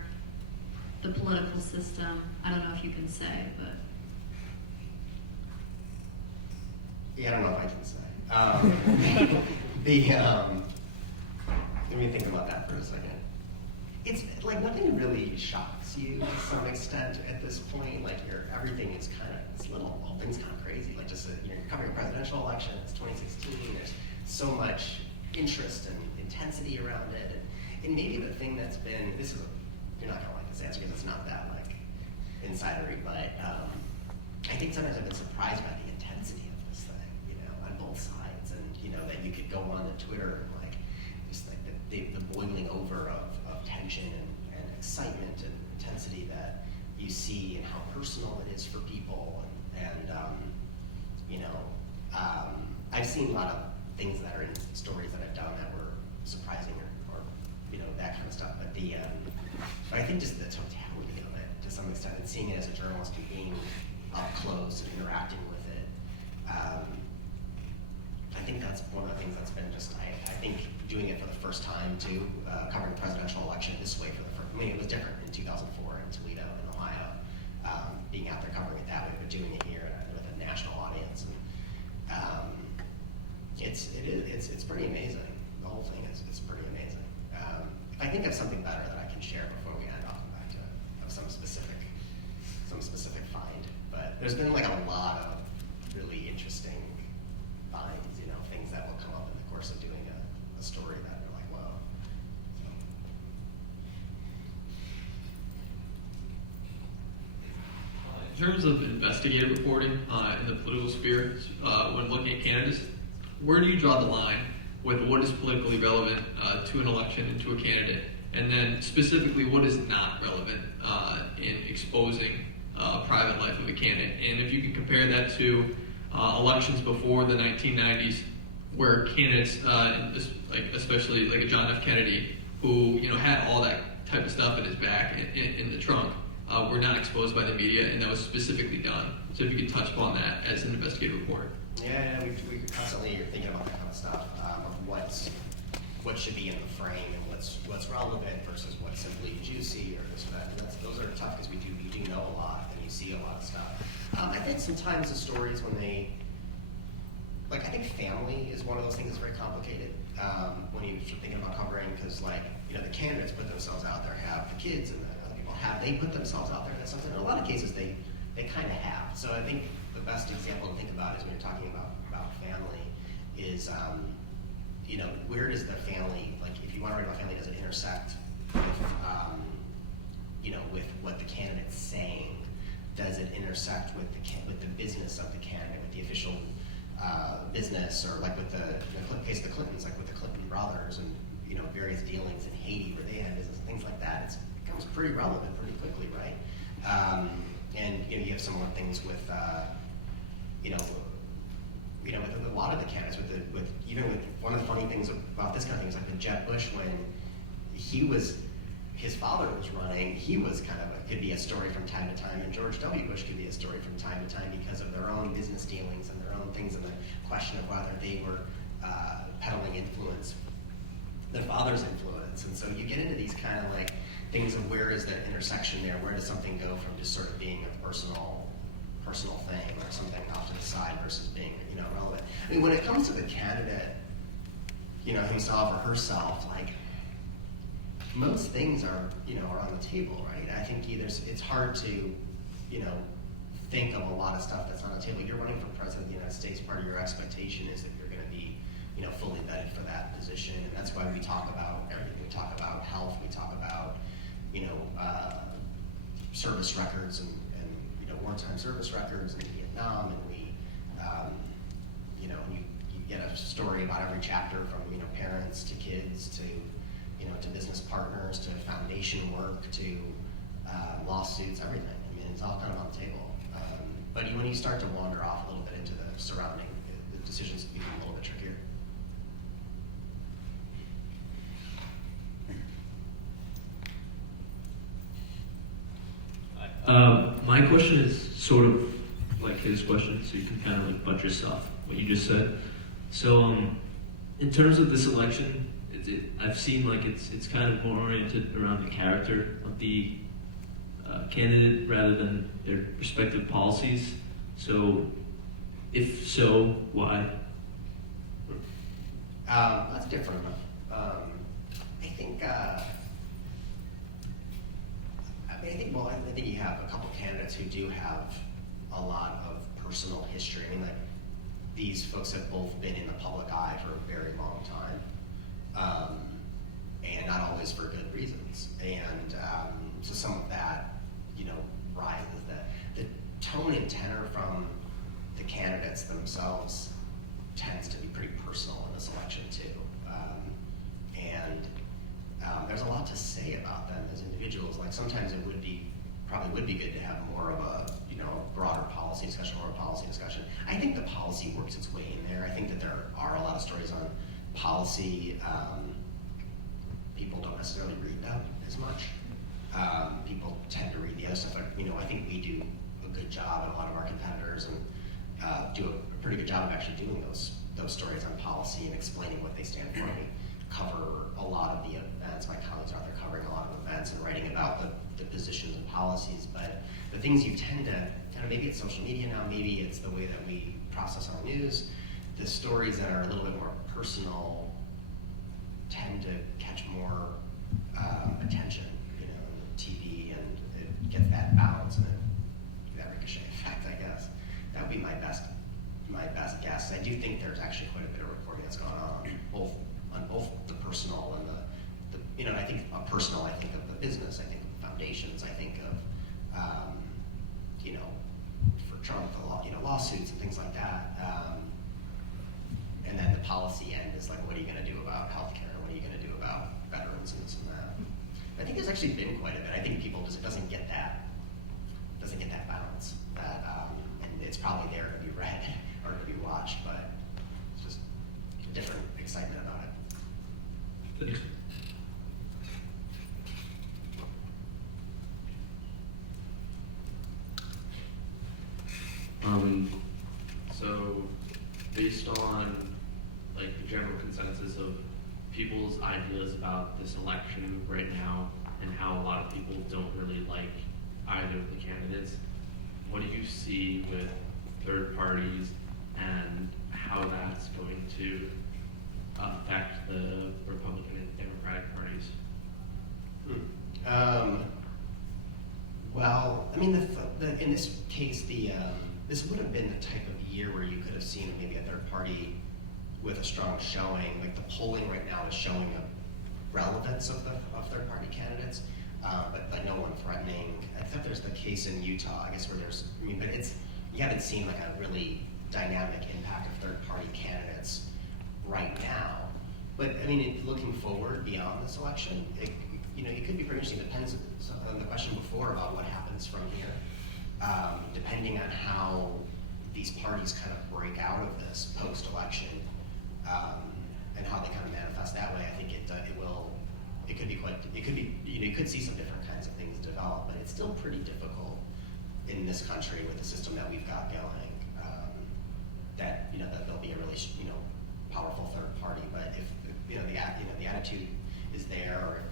the political system. I don't know if you can say, but. Yeah, I don't know if I can say. Let me think about that for a second. It's like nothing really shocks you to some extent at this point. Like everything is all things kind of crazy. Like just you're covering a presidential election. It's 2016. There's so much interest and intensity around it. And maybe the thing that's been you're not gonna like this answer because it's not that like insidery, but I think sometimes I've been surprised by the intensity of this thing, on both sides, and that you could go on to Twitter and like just like the boiling over of tension and excitement and intensity that you see, and how personal it is for people, and I've seen a lot of things that are in stories that I've done that were surprising or that kind of stuff, but but I think just the totality of it to some extent, and seeing it as a journalist and being up close and interacting with it, I think that's one of the things that's been just, I think doing it for the first time too, covering the presidential election this way for the first, it was different in 2004 in Toledo and Ohio, being out there covering it that way, but doing it here with a national audience, and it's pretty amazing. The whole thing is pretty amazing. If I think of something better that I can share before we end, I'll come back to some specific find. But there's been like a lot of really interesting finds, things that will come up in the course of doing a story that are like, whoa. In terms of investigative reporting in the political sphere, when looking at candidates, where do you draw the line with what is politically relevant to an election and to a candidate, and then specifically what is not relevant in exposing private life of a candidate? And if you can compare that to elections before the 1990s, where candidates, especially like a John F. Kennedy, who had all that type of stuff in his back in the trunk, were not exposed by the media, and that was specifically done. So if you could touch upon that as an investigative reporter. Yeah, we constantly are thinking about that kind of stuff, of what should be in the frame and what's relevant versus what's simply juicy or this or that. And those are tough because you do know a lot and you see a lot of stuff. I think sometimes the stories when they, I think family is one of those things that's very complicated when you're thinking about covering, because the candidates put themselves out there, have the kids, and the other people they put themselves out there. That's something in a lot of cases they kind of have. So I think the best example to think about is when you're talking about family is, where does the family, if you want to write about family, does it intersect with, with what the candidate's saying? Does it intersect with the business of the candidate, with the official business, or with the case of the Clintons, with the Clinton brothers and various dealings in Haiti where they had business and things like that? It becomes pretty relevant pretty quickly, right? And you have similar things with with a lot of the candidates, with one of the funny things about this kind of thing is with Jeb Bush, when his father was running, he was could be a story from time to time, and George W. Bush could be a story from time to time because of their own business dealings and their own things, and the question of whether they were peddling influence, their father's influence. And so you get into these kind of things of where is the intersection there, where does something go from just sort of being a personal thing or something off to the side versus being relevant. I mean, when it comes to the candidate, himself or herself, most things are on the table, right? I think it's hard to think of a lot of stuff that's on the table. You're running for president of the United States. Part of your expectation is that you're going to be fully vetted for that position, and that's why we talk about everything. We talk about health. We talk about service records and wartime service records in Vietnam, and we you get a story about every chapter from parents to kids to to business partners to foundation work to lawsuits, everything. I mean, it's all kind of on the table. But when you start to wander off a little bit into the surrounding, the decisions become a little bit trickier. My question is sort of like his question, so you can kind of like buttress off what you just said. So, in terms of this election, I've seen like it's kind of more oriented around the character of the candidate rather than their respective policies. So, if so, why? That's different enough. I think you have a couple candidates who do have a lot of personal history. I mean, like, these folks have both been in the public eye for a very long time, and not always for good reasons. And so some of that, rises. The tone and tenor from the candidates themselves tends to be pretty personal in this election too. There's a lot to say about them as individuals. Like, sometimes it probably would be good to have more of a broader policy discussion or a policy discussion. I think the policy works its way in there. I think that there are a lot of stories on policy. People don't necessarily read them as much. People tend to read the other stuff. I think we do a good job, and a lot of our competitors do a pretty good job of actually doing those stories on policy and explaining what they stand for. We cover a lot of the events. My colleagues are out there covering a lot of events and writing about the positions and policies. But the things you tend to maybe it's social media now, maybe it's the way that we process our news. The stories that are a little bit more personal tend to catch more attention, TV, and it gets that balance and that ricochet effect, I guess. That would be my best guess. I do think there's actually quite a bit of reporting that's gone on both the personal and the I think personal. I think of the business. I think of the foundations. I think of for Trump, lawsuits and things like that. And then the policy end is like, what are you going to do about healthcare? What are you going to do about veterans and this and that? I think there's actually been quite a bit. I think people doesn't get that balance. And it's probably there to be read or to be watched, but it's just a different excitement about it. Thanks. So based on like the general consensus of people's ideas about this election right now and how a lot of people don't really like either of the candidates, what do you see with third parties and how that's going to affect the Republican and Democratic parties? Well, I mean, in this case, this would have been the type of year where you could have seen maybe a third party with a strong showing. Like, the polling right now is showing a relevance of third party candidates, but no one threatening. Except there's the case in Utah, I guess, where you haven't seen like a really dynamic impact of third party candidates right now. But I mean, looking forward beyond this election, it could be pretty interesting. It depends on the question before about what happens from here. Depending on how these parties kind of break out of this post-election, and how they kind of manifest that way, I think you could see some different kinds of things develop, but it's still pretty difficult in this country with the system that we've got going, that there'll be a really powerful third party. But if the attitude is there, or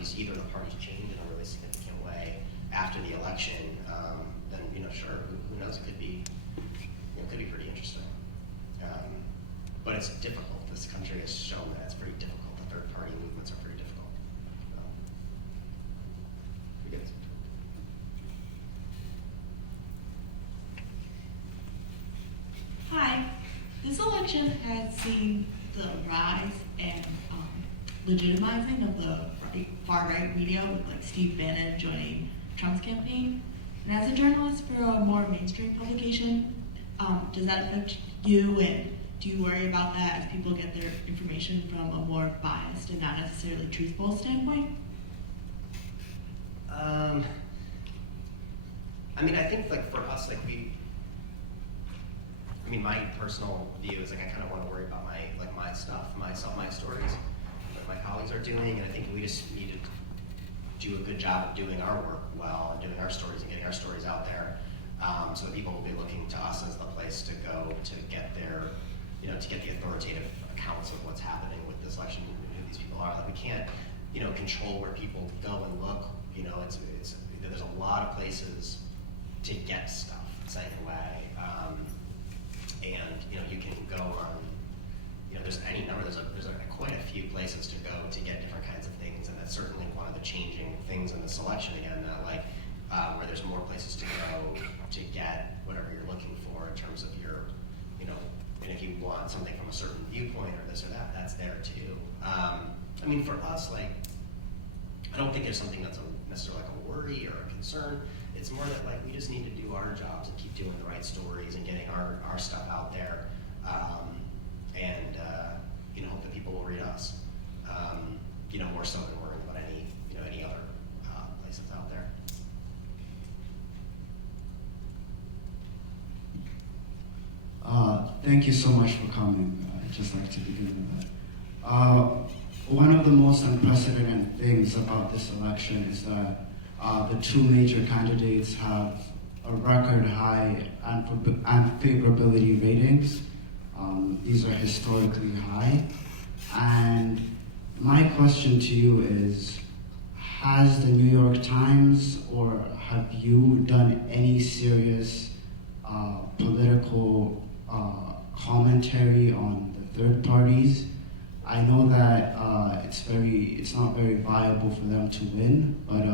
if either the parties change in a really significant way after the election, then sure, who knows? It could be pretty interesting. But it's difficult. This country has shown that it's pretty difficult. The third party movements are pretty difficult. election has seen the rise and legitimizing of the far-right media with like Steve Bannon joining Trump's campaign. And as a journalist for a more mainstream publication, does that affect you, and do you worry about that as people get their information from a more biased and not necessarily truthful standpoint? I mean, I think like for us, like my personal view is like I kind of want to worry about my stuff, my stories, what my colleagues are doing, and I think we just need to do a good job of doing our work well and doing our stories and getting our stories out there, so that people will be looking to us as the place to go to get their, to get the authoritative accounts of what's happening with this election and who these people are. Like we can't, control where people go and look. It's there's a lot of places to get stuff sent your way, and you can go on. There's any number. There's quite a few places to go to get different kinds of things, and that's certainly one of the changing things in the selection again. That where there's more places to go to get whatever you're looking for in terms of your, and if you want something from a certain viewpoint or this or that, that's there too. I mean, for us, I don't think there's something that's necessarily like a worry or a concern. It's more that we just need to do our jobs and keep doing the right stories and getting our stuff out there, and hope that people will read us, more so than worrying about any other places out there. Thank you so much for coming. I'd just like to begin with that. One of the most unprecedented things about this election is that the two major candidates have a record high unfavorability ratings. These are historically high. And my question to you is, has the New York Times or have you done any serious political commentary on the third parties? I know that it's not very viable for them to win, but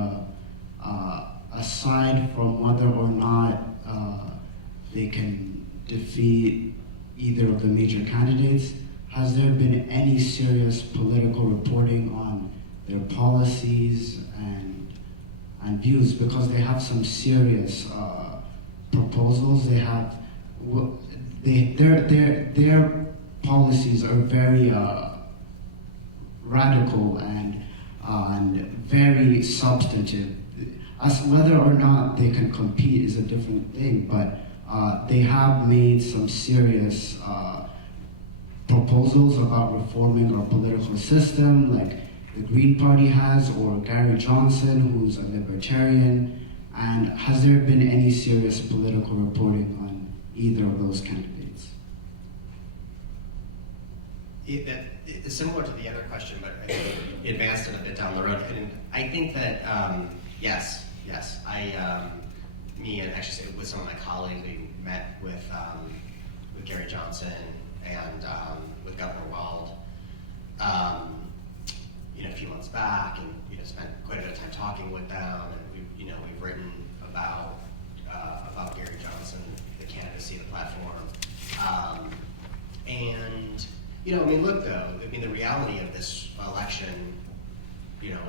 aside from whether or not they can defeat either of the major candidates, has there been any serious political reporting on their policies and views? Because they have some serious proposals. They have their policies are very radical and very substantive. As whether or not they can compete is a different thing, but they have made some serious proposals about reforming our political system, like the Green Party has, or Gary Johnson, who's a libertarian. And has there been any serious political reporting on either of those candidates? It's similar to the other question, but I think it advanced it a bit down the road. And I think that yes. Me and actually with some of my colleagues, we met with Gary Johnson and with Governor Wald, a few months back, and spent quite a bit of time talking with them. And we've written about Gary Johnson, the candidacy, the platform, and look though, the reality of this election,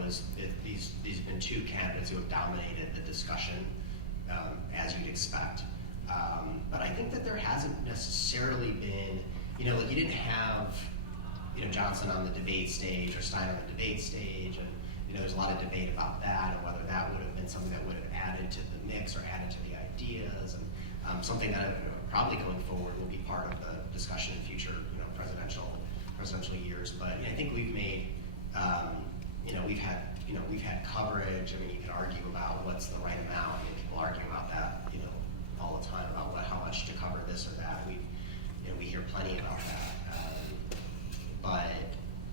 is these have been two candidates who have dominated the discussion, as you'd expect. But I think that there hasn't necessarily been, you didn't have, Johnson on the debate stage or Stein on the debate stage, and there's a lot of debate about that and whether that would have been something that would have added to the mix or added to the ideas, and something that probably going forward will be part of the discussion in future, presidential years. But I think we've made, we've had coverage. You can argue about what's the right amount. People argue about that, all the time about how much to cover this or that. We hear plenty about that. But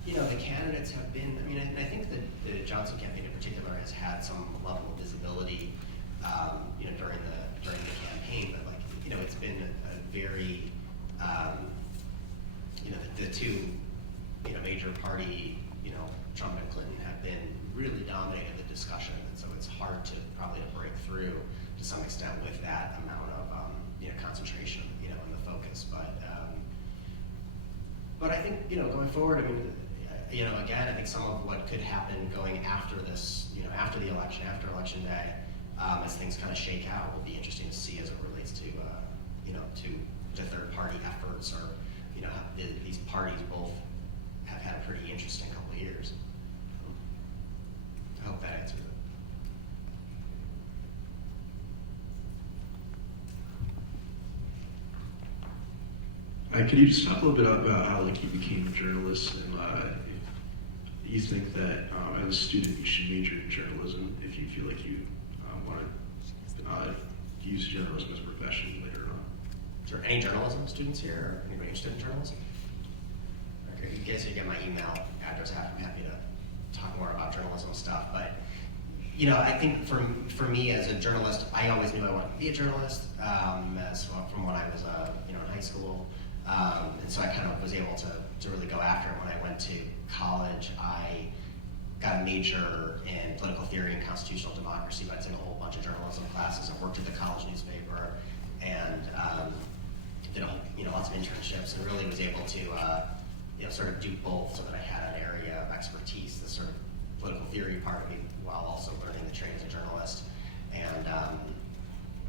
the candidates have been. And I think that the Johnson campaign in particular has had some level of visibility, during the campaign. But it's been a very, the two, major party, Trump and Clinton have been really dominating the discussion, and so it's hard to probably break through to some extent with that amount of concentration, in the focus. But But I think, going forward, I mean, again, I think some of what could happen going after this, after the election, after election day, as things kind of shake out, will be interesting to see as it relates to, to third-party efforts, or, these parties both have had a pretty interesting couple of years. I hope that answers it. Could you just talk a little bit about how you became a journalist, and if you think that as a student you should major in journalism if you feel like you want to use journalism as a profession later on? Sure. Any journalism students here, or anybody interested in journalism? Okay, you guys can get my email address. I'm happy to talk more about journalism stuff. But I think for me as a journalist, I always knew I wanted to be a journalist. From when I was in high school. And so I kind of was able to really go after it. When I went to college, I got a major in political theory and constitutional democracy, but I took a whole bunch of journalism classes. I worked at the college newspaper and did lots of internships, and really was able to sort of do both, so that I had an area of expertise, the sort of political theory part of me, while also learning the trade as a journalist. And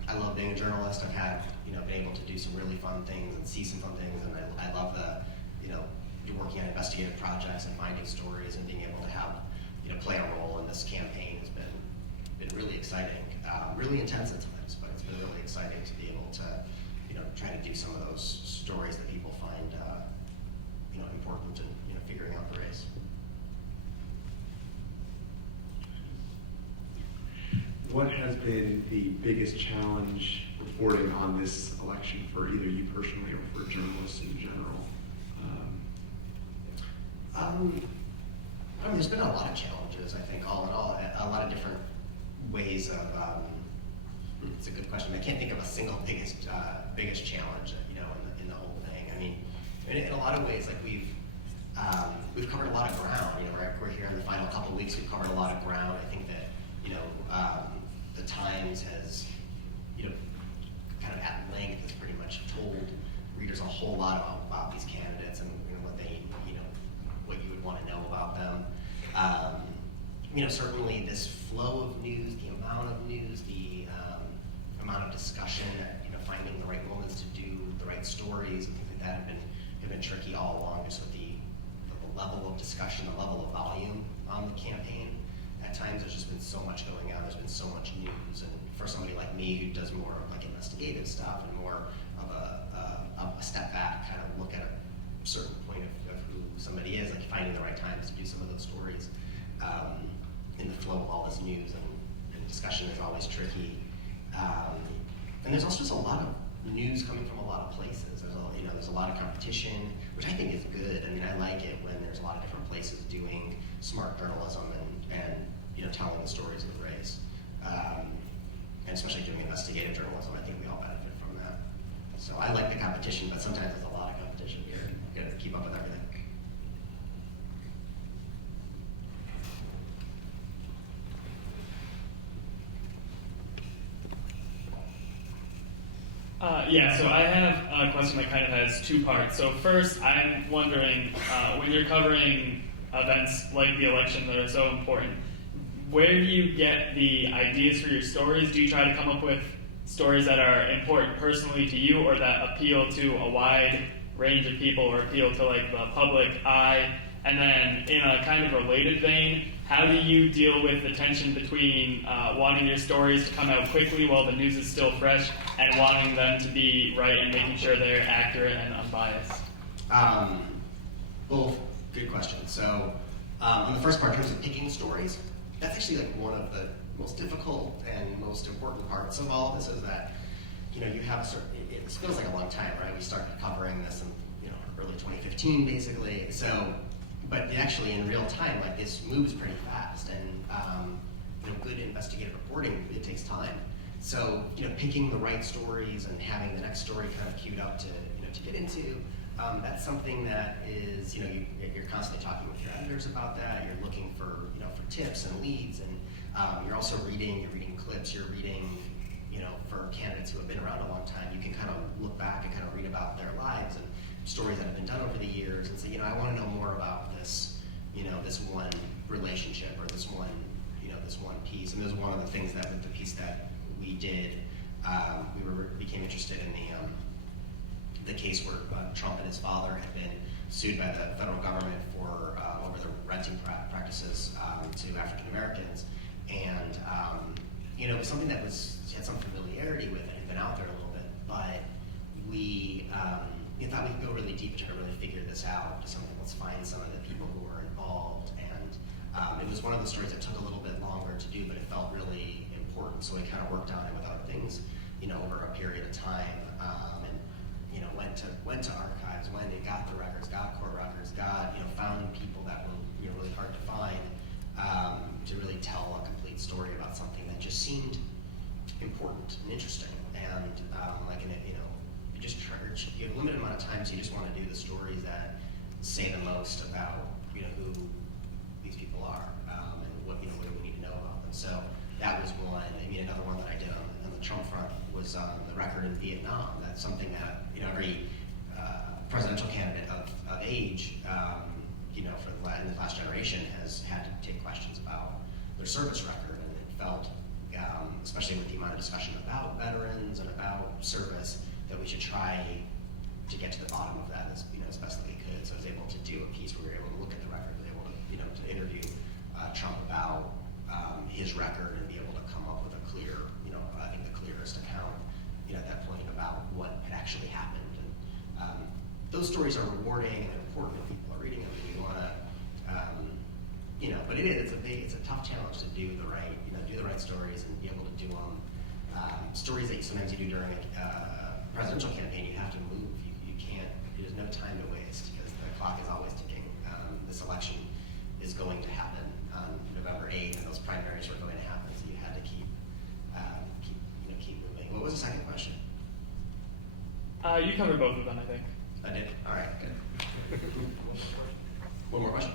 I love being a journalist. I've had, been able to do some really fun things and see some fun things, and I love working on investigative projects and finding stories, and being able to have, play a role in this campaign has been really exciting, really intense at times, but it's been really exciting to be able to, try to do some of those stories that people find, important in, figuring out the race. What has been the biggest challenge reporting on this election for either you personally or for journalists in general? There's been a lot of challenges, I think, all in all, a lot of different ways of, it's a good question. I can't think of a single biggest challenge, in the whole thing. I mean, in a lot of ways, like we've covered a lot of ground, we're here in the final couple of weeks, we've covered a lot of ground. I think that, the Times has, kind of at length has pretty much told readers a whole lot about these candidates, and what they, what you would want to know about them. Certainly this flow of news, the amount of news, the amount of discussion, finding the right moments to do the right stories, and things like that have been tricky all along, just with the level of discussion, the level of volume on the campaign. At times there's just been so much going on, there's been so much news, and for somebody like me who does more of like investigative stuff and more of a step back, kind of look at a certain point of who somebody is, like finding the right times to do some of those stories, in the flow of all this news and discussion is always tricky. And there's also just a lot of news coming from a lot of places. There's a lot of competition, which I think is good. I mean, I like it when there's a lot of different places doing smart journalism and telling the stories of the race. And especially doing investigative journalism, I think we all benefit from that. So I like the competition, but sometimes there's a lot of competition. You gotta keep up with everything. So I have a question that kind of has two parts. So first, I'm wondering, when you're covering events like the election that are so important, where do you get the ideas for your stories? Do you try to come up with stories that are important personally to you, or that appeal to a wide range of people, or appeal to like the public eye? And then in a kind of related vein, how do you deal with the tension between wanting your stories to come out quickly while the news is still fresh, and wanting them to be right and making sure they're accurate and unbiased? Both good questions. So on the first part, in terms of picking stories, that's actually like one of the most difficult and most important parts of all of this, is that you have a certain, it feels like a long time, right? We started covering this in early 2015 basically. So, but actually in real time, like this moves pretty fast, and good investigative reporting, it takes time. So picking the right stories and having the next story kind of queued up to get into, that's something that is you're constantly talking with your editors about that. You're looking for for tips and leads, and you're also reading clips. You're reading for candidates who have been around a long time. You can kind of look back and kind of read about their lives, and stories that have been done over the years and say, I want to know more about this, this one relationship or this one, this one piece. And it was one of the things that with the piece that we did, we became interested in the case where Trump and his father had been sued by the federal government for over the renting practices to African Americans, and it was something that had some familiarity with it, had been out there a little bit, but we thought we could go really deep to really figure this out. Just something, let's find some of the people who were involved, and it was one of those stories that took a little bit longer to do, but it felt really important. So we kind of worked on it with other things, over a period of time, and went to archives, went and got the records, got court records, found people that were really hard to find, to really tell a complete story about something that just seemed important and interesting. And you have a limited amount of time, so you just want to do the stories that say the most about who these people are, and what do we need to know about them. So that was one. Another one that I did on the Trump front was the record in Vietnam. That's something that every presidential candidate of age, for in the last generation, has had to take questions about their service record, and it felt, especially with the amount of discussion about veterans and about service, that we should try to get to the bottom of that as best that we could. So I was able to do a piece where we were able to look at the record, we were able to interview Trump about his record and be able to come up with a clear, I think the clearest account, at that point about what had actually happened. And those stories are rewarding and important when people are reading them. And you want to, but it's a tough challenge to do the right stories and be able to do them. Stories that sometimes you do during a presidential campaign, you have to move. You can't. There's no time to waste because the clock is always ticking. This election is going to happen on November 8th, and those primaries were going to happen. So you had to keep moving. What was the second question? You covered both of them, I think. I did. All right. Good. One more question.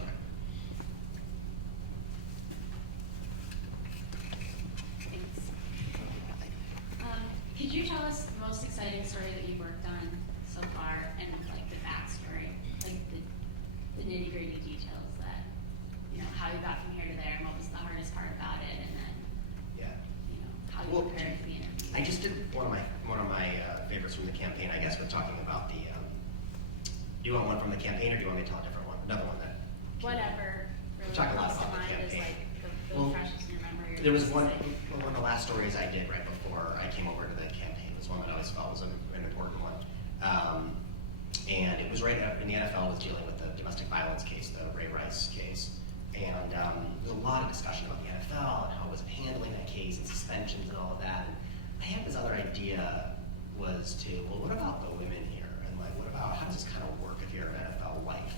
Could you tell us the most exciting story that you've worked on so far, and the backstory, the nitty-gritty details that, how you got from here to there, and what was the hardest part about it, and then, how you prepared for the interview? I just did one of my favorites from the campaign, I guess, with talking about the. Do you want one from the campaign, or do you want me to tell a different one? Another one that. Whatever really Talk a lot comes to about the mind is campaign. the freshest in your memory. There was one of the last stories I did right before I came over to the campaign was one that I always felt was an important one. And it was right after the NFL was dealing with the domestic violence case, the Ray Rice case. And there was a lot of discussion about the NFL and how it was handling that case and suspensions and all of that. And I had this other idea was what about the women here? And what about, how does this kind of work if you're an NFL wife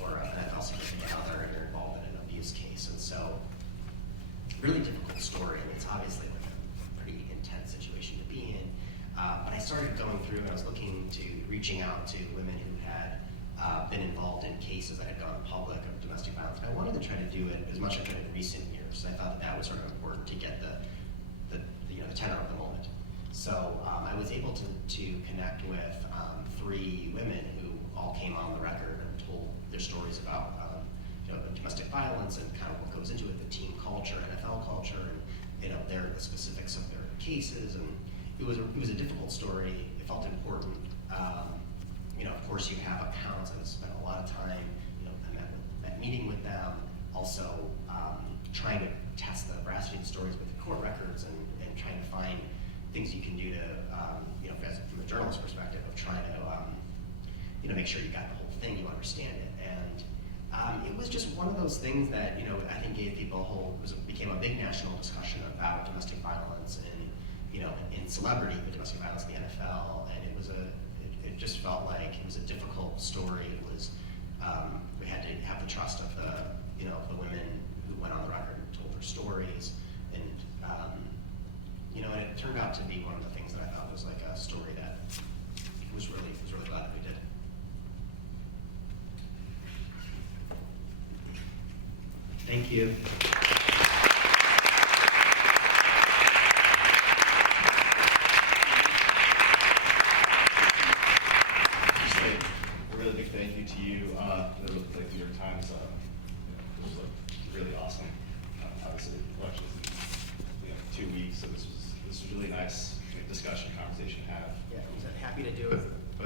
or an NFL significant other and you're involved in an abuse case? And so, really difficult story. It's obviously a pretty intense situation to be in. But I started going through and I was reaching out to women who had been involved in cases that had gone public of domestic violence. And I wanted to try to do it as much as I could in recent years. I thought that was sort of important to get the tenor of the moment. So I was able to connect with 3 women who all came on the record and told their stories about domestic violence and kind of what goes into it, the team culture, NFL culture, and the specifics of their cases. And it was a difficult story. It felt important. Of course, you have accounts. I spent a lot of time, meeting with them, also trying to test the veracity of the stories with the court records and trying to find things you can do to, from a journalist perspective, of trying to, make sure you got the whole thing, you understand it. And it was just one of those things that, I think gave people became a big national discussion about domestic violence and, in celebrity, but domestic violence in the NFL. And it just felt like it was a difficult story. It was, we had to have the trust of the women who went on the record and told their stories. And, and it turned out to be one of the things that I thought was like a story that was really glad that we did. Thank you.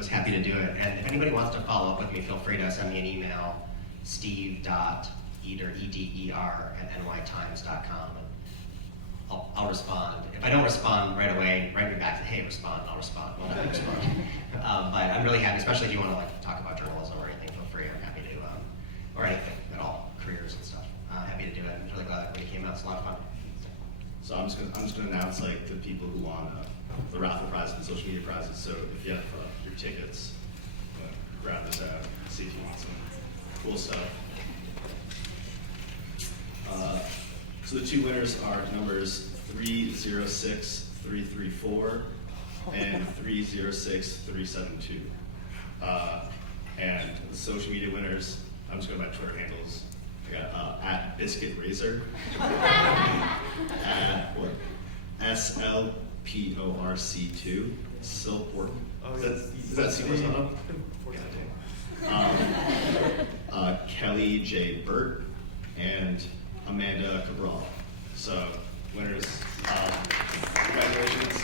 was happy to do it. And if anybody wants to follow up with me, feel free to send me an email, steve.eder, E-D-E-R, @nytimes.com. And I'll respond. If I don't respond right away, write me back and say, hey, respond, I'll respond. Well, I respond. But I'm really happy, especially if you want to like talk about journalism or anything, feel free. I'm happy to, or anything at all, careers and stuff. Happy to do it. I'm really glad everybody came out. It's a lot of fun. So I'm just gonna announce like the people who won the raffle prizes and social media prizes. So if you have your tickets, grab this out, see if you want some cool stuff. So the two winners are numbers 306334 and 306372. And the social media winners, I'm just going by Twitter handles. I got @BiscuitRazor, SLPORC2, Silport. Is that super up? Kelly J. Burt and Amanda Cabral. So, winners, congratulations.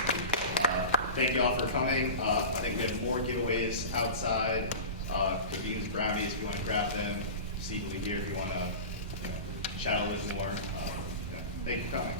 Thank you all for coming. I think we have more giveaways outside. Cookies, brownies, if you want to grab them. See who here if you want to chat a little more. Thank you for coming.